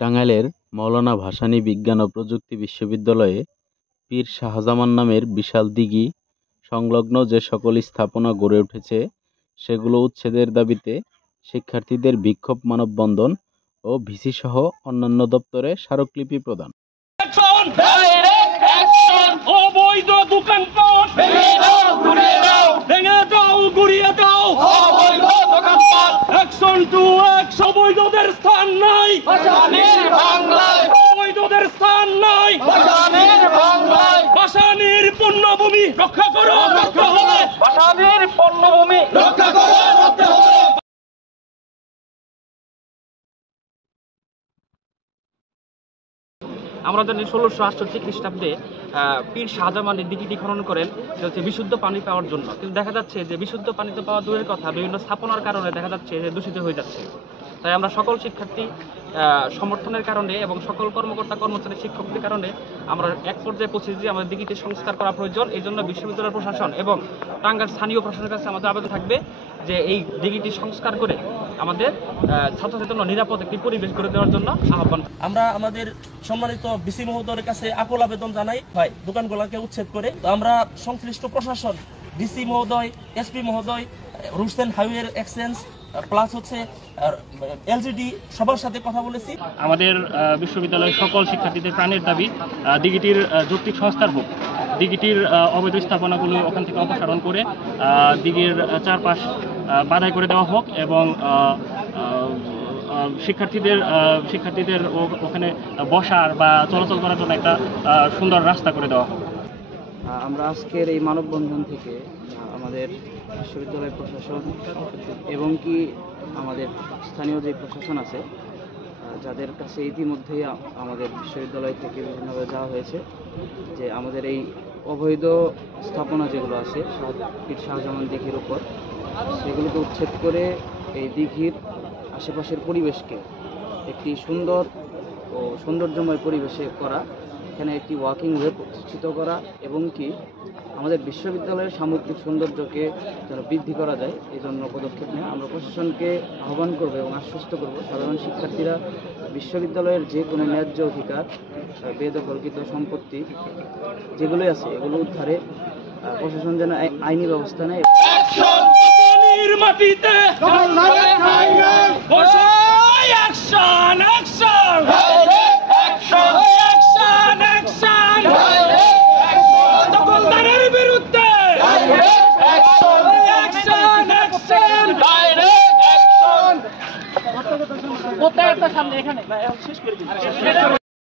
টাঙ্গাইলের মওলানা ভাসানী বিজ্ঞান ও প্রযুক্তি বিশ্ববিদ্যালয়ে পীর শাহজামান নামের বিশাল দিঘি সংলগ্ন যে সকল স্থাপনা গড়ে উঠেছে সেগুলো উচ্ছেদের দাবিতে শিক্ষার্থীদের বিক্ষোভ, মানববন্ধন ও ভিসিসহ অন্যান্য দপ্তরে স্মারকলিপি প্রদান। অবৈধ দোকানপাট ভেঙে দাও, গুড়িয়ে দাও। Action to action. অবৈধদের স্থান নাই ভাসানীর বাংলায়, অবৈধদের স্থান নাই ভাসানীর বাংলায়। ভাসানীর পণ্যভূমি রক্ষা করো, রক্ষা হবে। ভাসানীর পণ্যভূমি রক্ষা করো, রক্ষা হবে। আমরা জানি 1668 খ্রিস্টাব্দে পীর শাহজামান এই দিঘিটি খনন করেন হচ্ছে বিশুদ্ধ পানি পাওয়ার জন্য। কিন্তু দেখা যাচ্ছে যে বিশুদ্ধ পানি তো পাওয়া দূরের কথা, বিভিন্ন স্থাপনার কারণে দেখা যাচ্ছে যে দূষিত হয়ে যাচ্ছে। তাই আমরা সকল শিক্ষার্থী সমর্থনের কারণে এবং সকল কর্মকর্তা কর্মচারী শিক্ষকদের কারণে আমরা এক পর্যায়ে পৌঁছেছি যে আমাদের দিঘিটি সংস্কার করা প্রয়োজন। এই জন্য বিশ্ববিদ্যালয় প্রশাসন এবং টাঙ্গাইল স্থানীয় প্রশাসনের কাছে আমাদের আবেদন থাকবে যে এই দিঘিটি সংস্কার করে আমাদের ছাত্রছাত্রীদের জন্য নিরাপদ একটি পরিবেশ গড়ে দেওয়ার জন্য আহ্বান। আমরা আমাদের সম্মানিত বিসি মহোদয়ের কাছে আকুল আবেদন জানাই, ভাই দোকানগুলোকে উচ্ছেদ করে। তো আমরা সংশ্লিষ্ট প্রশাসন, ডিসি মহোদয়, এসপি মহোদয়, roots and highway exchange plus হচ্ছে এলজিডি সবার সাথে কথা বলেছি। আমাদের বিশ্ববিদ্যালয়ের সকল শিক্ষার্থীদের প্রাণের দাবি দিঘিটির যৌক্তিক সংস্কার হোক। দিঘিটির অবৈধ স্থাপনাগুলো ওখান থেকে অপসারণ করে দিঘির চারপাশ বাধাই করে দেওয়া হোক এবং শিক্ষার্থীদের ওখানে বসার বা চলাচল করার জন্য একটা সুন্দর রাস্তা করে দেওয়া হোক। আমরা আজকের এই মানববন্ধন থেকে আমাদের বিশ্ববিদ্যালয় প্রশাসন এবং কি আমাদের স্থানীয় যে প্রশাসন আছে যাদের কাছে ইতিমধ্যেই আমাদের বিশ্ববিদ্যালয় থেকে বিভিন্নভাবে যাওয়া হয়েছে যে আমাদের এই অবৈধ স্থাপনা যেগুলো আছে পীর শাহজামান দিঘির উপর, সেগুলোকে উচ্ছেদ করে এই দিঘির আশেপাশের পরিবেশকে একটি সুন্দর ও সৌন্দর্যময় পরিবেশে করা, এখানে একটি ওয়াকিং ওয়ে প্রতিষ্ঠিত করা এবং কি আমাদের বিশ্ববিদ্যালয়ের সামগ্রিক সৌন্দর্যকে যেন বৃদ্ধি করা যায় এই জন্য পদক্ষেপ নেয়। আমরা প্রশাসনকে আহ্বান করব এবং আশ্বস্ত করব সাধারণ শিক্ষার্থীরা বিশ্ববিদ্যালয়ের যে কোনো ন্যায্য অধিকার, বেদখলকৃত সম্পত্তি যেগুলোই আছে এগুলো উদ্ধারে প্রশাসন যেন আইনি ব্যবস্থা নেয়। সামনে এখানে শেষ করে দিন।